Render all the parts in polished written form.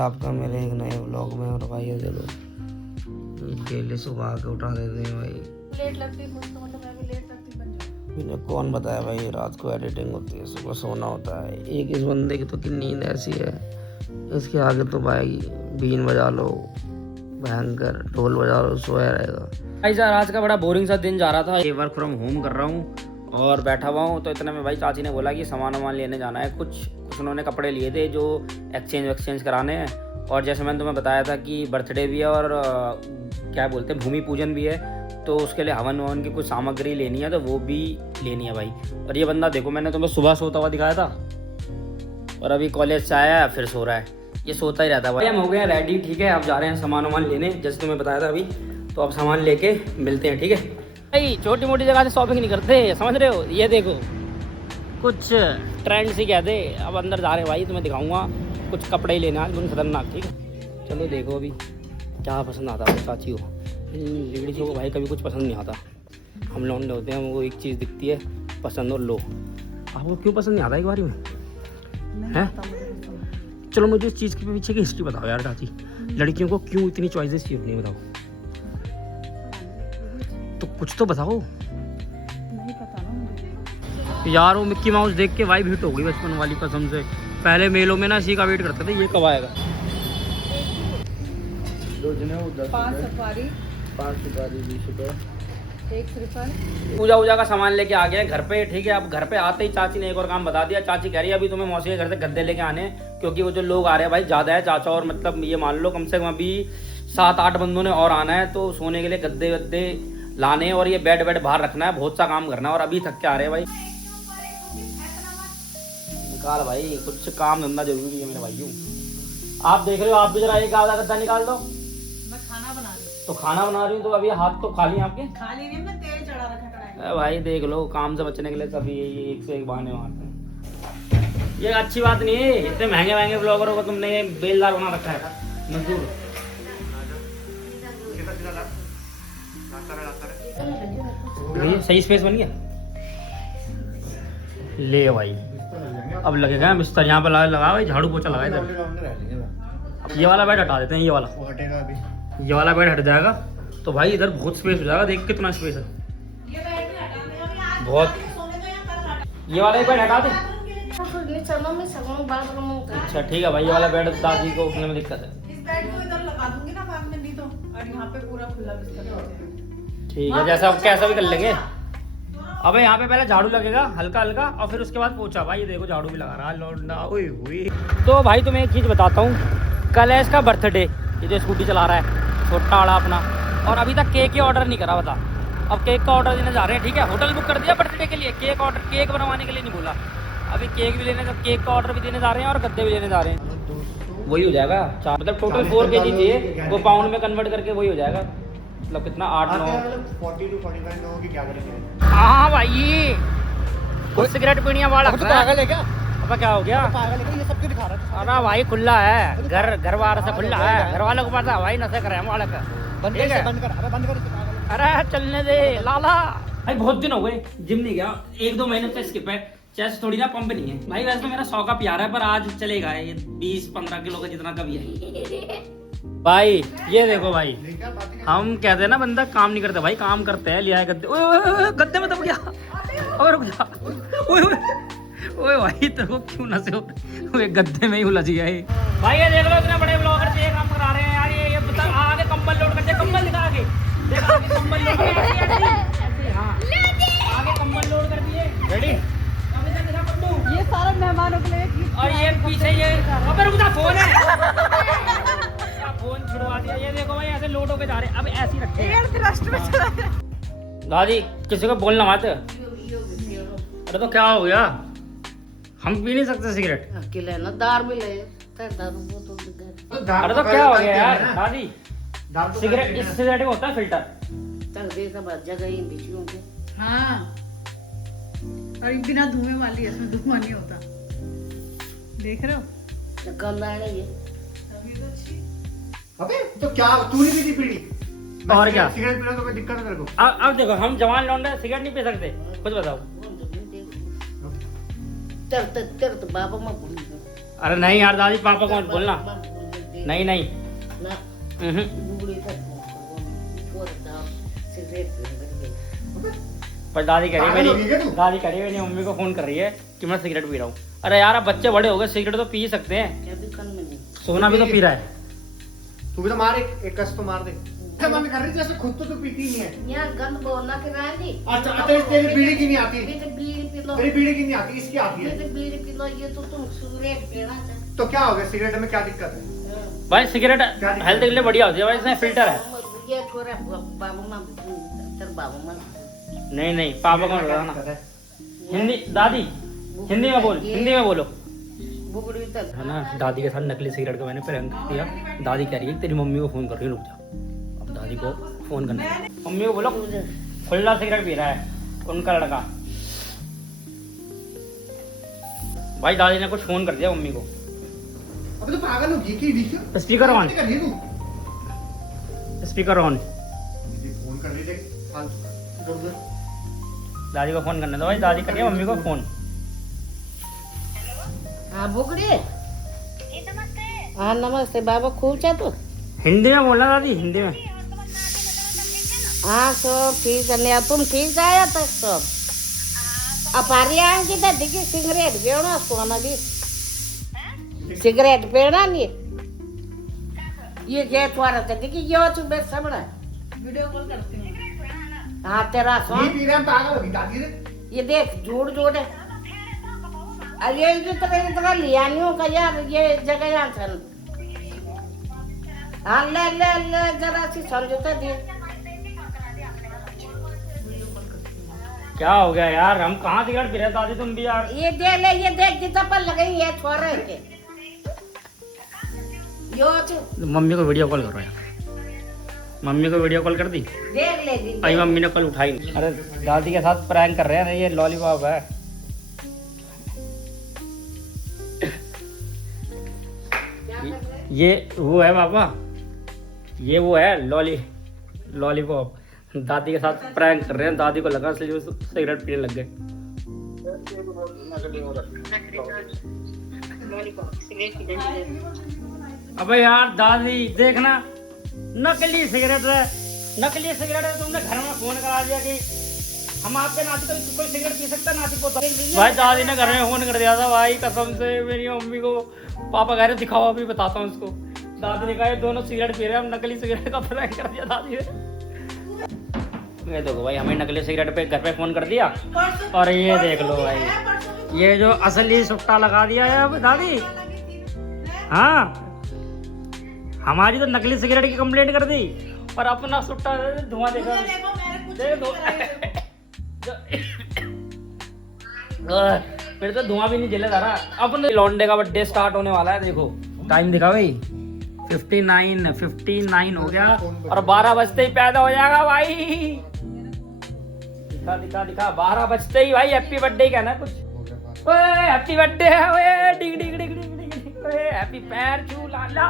आपका मेरे एक नए व्लॉग में। और भाई ये देखो अकेले सुबह के उठा देते हैं भाई। लेट लगती है मुझको, मतलब मैं भी लेट लगती बन जाऊँ। इन्हें कौन बताया भाई, रात को एडिटिंग होती है, सुबह सोना होता है। एक इस बंदे की तो की नींद ऐसी है, इसके आगे तो भाई बीन बजा लो, भयंकर ढोल बजा लो, सोया रहेगा। भाई सर आज का बड़ा बोरिंग सा दिन जा रहा था। ये वर्क फ्रॉम होम कर रहा हूँ और बैठा हुआ हूँ। तो इतने में भाई चाची ने बोला कि सामान वामान लेने जाना है। कुछ उन्होंने कपड़े लिए थे जो एक्सचेंज कराने हैं। और जैसे मैंने तुम्हें बताया था कि बर्थडे भी है और क्या बोलते हैं भूमि पूजन भी है, तो उसके लिए हवन ववन की कुछ सामग्री लेनी है, तो वो भी लेनी है भाई। और ये बंदा देखो, मैंने तुम्हें सुबह सोता हुआ दिखाया था और अभी कॉलेज से आया है फिर सो रहा है। ये सोता ही रहता है भाई। हम हो गए हैं रेडी, ठीक है। अब जा रहे हैं सामान वामान लेने, जैसे तुम्हें बताया था अभी। तो अब सामान लेके मिलते हैं, ठीक है भाई। छोटी मोटी जगह से शॉपिंग नहीं करते, समझ रहे हो। ये देखो कुछ ट्रेंड सी कहते। अब अंदर जा रहे हैं भाई, तुम्हें दिखाऊंगा। कुछ कपड़े ही लेना है बहुत खतरनाक, ठीक है। चलो देखो अभी क्या पसंद आता है चाची को। लेडीज़ों को भाई कभी कुछ पसंद नहीं आता। हम लौंडे होते हैं, हमको एक चीज़ दिखती है पसंद और लो। आपको क्यों पसंद नहीं आता एक बारी में है? चलो मुझे इस चीज़ के पीछे की हिस्ट्री बताओ यार चाची। लड़कियों को क्यों इतनी चॉइसेस चाहिए होती है, बताओ तो कुछ तो बताओ। नहीं पता ना मुझे यार वो मिक्की माउस देख के वाइब हिट हो गई बचपन वाली कसम से। पहले मेलों में ना इसी का वेट करते थे, ये कब आएगा। 5 सफारी 20 रुपये 1 श्रीफल। पूजा का सामान लेके आ गए घर पे, ठीक है। अब घर पे आते ही चाची ने एक और काम बता दिया। चाची कह रही है अभी तुम्हें मौसी के घर से गद्दे लेके आने हैं, क्योंकि वो जो लोग आ रहे हैं भाई ज़्यादा है। चाचा और मतलब ये मान लो कम से कम अभी 7-8 बंदों ने और आना है। तो सोने के लिए गद्दे वद्दे लाने और ये बेड बाहर रखना है, बहुत सा काम करना है। और अभी थक के आ रहे हैं भाई। निकाल भाई, कुछ काम धंधा जरूरी है मेरे भाइयों। आप देख रहे हो, आप भी जरा एक आधा गद्दा निकाल दो। मैं खाना बना रही हूँ। तो खाना बना रही हूँ तो अभी हाथ तो खाली हैं आपके। खाली नहीं, मैं तेल चढ़ा रखा कढ़ाई। भाई देख लो, काम से बचने के लिए सभी एक से एक बहाने मारते हैं। ये अच्छी बात नहीं है। इतने महंगे ब्लॉगरों को तुमने बेलदार बना रखा है, मजदूर। सही स्पेस बन गया। ले भाई अब लगेगा बिस्तर यहाँ पर लगा भाई, झाड़ू पोछा लगा इधर। ये वाला बेड हटा देते हैं, ये वाला बेड हट जाएगा तो भाई इधर बहुत स्पेस हो जाएगा। देख कितना स्पेस है, बहुत। ये वाला बेड हटा दे। अच्छा ठीक है भाई, ये वाला बेड दादी को उठने में दिक्कत है। इस बेड को इधर लगा दूंगी ना बाद में, नहीं तो और यहाँ पे पूरा खुला बिस्तर हो जाएगा। ठीक है, जैसा कैसा भी कर लेंगे। अबे यहाँ पे पहले झाड़ू लगेगा हल्का हल्का और फिर उसके बाद पोछा। भाई ये देखो झाड़ू भी लगा रहा है लौंडा। ओए हुई। तो भाई तुम्हें एक चीज़ बताता हूँ, कल है इसका बर्थडे। ये जो स्कूटी चला रहा है छोटा वाला अपना, और अभी तक केक ही ऑर्डर नहीं करा। बता, अब केक का ऑर्डर देने जा रहे हैं, ठीक है। होटल बुक कर दिया बर्थडे के लिए, केक बनवाने के लिए नहीं बोला। अभी केक भी लेने, केक का ऑर्डर भी देने जा रहे हैं और गद्दे भी लेने जा रहे हैं। वही हो जाएगा मतलब टोटल 4 kg चाहिए, वो पाउंड में कन्वर्ट करके वही हो जाएगा। मतलब कितना 8-9 40 to 45 लोगों की क्या करेंगे। हाँ भाई कुछ सिगरेट पीनी है वाला। पागल है क्या? अब क्या हो गया? पागल है क्या? ये सब क्यों दिखा रहा है? अरे भाई खुला है, घर बार से खुला है। घर वालों को पता है भाई नशे करे हम वाले का। बंद कर, बंद कर, अबे बंद कर इसे, पागल है। अरे चलने दे लाला। भाई बहुत दिन हो गए जिम नहीं गया, 1-2 महीने से स्किप है। चेस्ट थोड़ी ना पंप नहीं है भाई। वैसे तो मेरा 100 का प्यार है, पर आज चलेगा ये 20-15 किलो का जितना कभी है भाई। ये देखो भाई, हम कहते हैं ना बंदा काम नहीं करता, भाई काम करते हैं। लिया है गद्दे। ओए गद्दे में दब गया। और रुक जा। ओए भाई तेरे को क्यों नशे होते, गद्दे में ही उलझ गया है भाई। ये देख लो, इतने बड़े ब्लॉगर से ये काम करा रहे हैं यार। ये बता आगे कंबल लोड करते, कंबल दिखा आगे। देखो आगे कंबल लोड कर दिए ऐसे। हां आगे कंबल लोड कर दिए। रेडी? अब इधर दिखा पट्टू। ये सारा मेहमानों के लिए। और ये पीछे ये अबे रुक जा, फोन है। फोन छुड़वा दिया। ये देखो भाई ऐसे लोड होके जा रहे हैं। अब ऐसे ही रखते हैं। थ्रस्ट में चला है। दादी किसी को बोलना मत। अरे तो क्या हो गया, हम पी नहीं सकते सिगरेट। अकेले ना दार भी ले दारू बोतल अरे तो क्या हो गया यार दादी, सिगरेट इस सिगरेट में होता है फिल्टर। तक दे सब जगह ही बिछियों के। हाँ, और एक बिना धुएं वाली है, इसमें धुआं नहीं होता। देख रहे हो कल आने ये तभी तो अच्छी। अबे तो क्या तू नहीं पीती बीड़ी? और क्या? सिगरेट पी रहा तो कोई दिक्कत है तेरे को? अब देखो, हम जवान लौंडे सिगरेट नहीं पी सकते, कुछ बताओ। तर तर तर बाबा मत बोल। अरे नहीं यार दादी, पापा को मत बोलना। नहीं नहीं ना बुगड़ी तक छोड़ दाम सिगरेट पीने लगे पर दादी कह रही है पागल हो गई क्या मेरी तू? दादी कह रही है मेरी मम्मी को फोन कर रही है कि मैं सिगरेट पी रहा हूँ। अरे यार अब बच्चे बड़े हो गए, सिगरेट तो पी सकते हैं, क्या दुकान में नहीं सोना भी तो पी रहा है। तू भी तो मार एक कस तो मार दे। क्या मन कर रही जैसे खुद तो तू पीती नहीं है। यहाँ गंद बोलना के रानी अच्छा तेरी बीड़ी की नहीं आती, बीड़ी पी लो तेरी बीड़ी की नहीं आती, इसकी आती है। बीड़ी पी लो ये तो तुम सिगरेट पीना चाहते तो क्या हो गया, सिगरेट में क्या दिक्कत है? भाई सिगरेट क्या दिक्कत हेल्थ के लिए बढ़िया होती है भाई, इसमें फिल्टर है। ये छोरा बाबू माँ तेरे बाबू माँ नहीं नहीं पापा को क्या ना दिक्कत है? हिंदी दादी हिंदी में बोल, हिंदी में बोलो बुगड़ी तक है ना। दादी के साथ नकली सिगरेट को मैंने प्रैंक किया। दादी कह रही है तेरी मम्मी को फोन कर रही है, रुक जा। अब दादी को फोन करना है। मम्मी को बोलो खुला सिगरेट पी रहा है उनका लड़का। भाई दादी ने कुछ फोन कर दिया मम्मी को। अबे तो पागल होगी की देखियो। स्पीकर ऑन, क्या कर रही तू? Speaker on. दीदी फोन कर रही थी फालतू। दादी को फोन करने दो भाई, दादी करिए मम्मी को फोन। हाँ बुगड़ी हाँ नमस्ते बाबा खूब चा तो हिंदी में बोलना दादी, हिंदी में। हाँ सब ठीक है तुम ठीक आया तक सब अपारी आएंगे तो देखिए सिगरेट पीना सोना भी सिगरेट पीना नहीं ये क्या तुम्हारा तो देखिए ये चुप सबड़ा वीडियो कॉल करती हूँ। हाँ तेरा ये सॉन्ग पी रहे हैं पागल होगी दादी रे। ये देख झूठ झूठ है अरे ये इतना लिया नहीं होगा यार ये जगह यहाँ से हाँ ले ले ले जरा सी समझौता दिए क्या हो गया यार, हम कहाँ सिगरेट पी रहे हैं दादी, तुम भी यार। ये दे ले ये देख कितना पर लगाई ये छोरे के यो मम्मी को वीडियो कॉल करो यार, मम्मी को वीडियो कॉल कर दी। देख ले दी अभी मम्मी ने कल उठाई नहीं। अरे दादी के साथ प्रैंक कर रहे हैं, ये लॉलीपॉप है। ये वो है पापा, ये वो है लॉलीपॉप। दादी के साथ प्रैंक कर रहे हैं, दादी को लगा इसलिए वो सिगरेट पीने लग गए। अबे यार दादी देखना, नकली सिगरेट है, नकली सिगरेट है। तुमने घर में फोन करा दिया कि हम आपके नाती को कोई सिगरेट पी सकता, नाती पोता। भाई दादी ने घर में फोन कर दिया था भाई, कसम से मेरी मम्मी को। पापा कह रहे दिखाओ, अभी बताता हूँ उसको। दादी ने कहा ये दोनों सिगरेट पी रहे हैं, हम नकली सिगरेट का प्रैंक कर दिया दादी ने। ये देखो भाई, हमें नकली सिगरेट पे घर पे फोन कर दिया, और ये देख लो भाई, ये जो असली सुट्टा लगा दिया है अब दादी। हाँ हमारी तो नकली सिगरेट की कंप्लेंट कर दी, और अपना सुट्टा धुआं देखो, देख दो। मेरे तो धुआं भी नहीं जले जा रहा। अपने लौंडे का बर्थडे स्टार्ट होने वाला है, देखो टाइम दिखा भाई, 59 हो गया, और 12 बजते ही पैदा हो जाएगा भाई। दिखा 12 बजते ही भाई हैप्पी बर्थडे कहना कुछ। ओए हैप्पी बर्थडे है, ओए डिग डिग डिग डिग डिग, ओए हैप्पी पैर छू लाला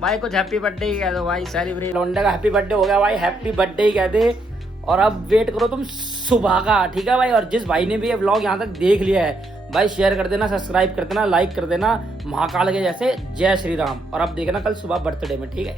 भाई, कुछ हैप्पी बर्थडे ही कह दो भाई, सेलिब्रेट। लौंडे का हैप्पी बर्थडे हो गया भाई, हैप्पी बर्थडे ही कह दे। और अब वेट करो तुम सुबह का, ठीक है भाई। और जिस भाई ने भी ये व्लॉग यहाँ तक देख लिया है भाई, शेयर कर देना, सब्सक्राइब कर देना, लाइक कर देना, महाकाल के जैसे। जय श्री राम। और अब देखना कल सुबह बर्थडे में, ठीक है।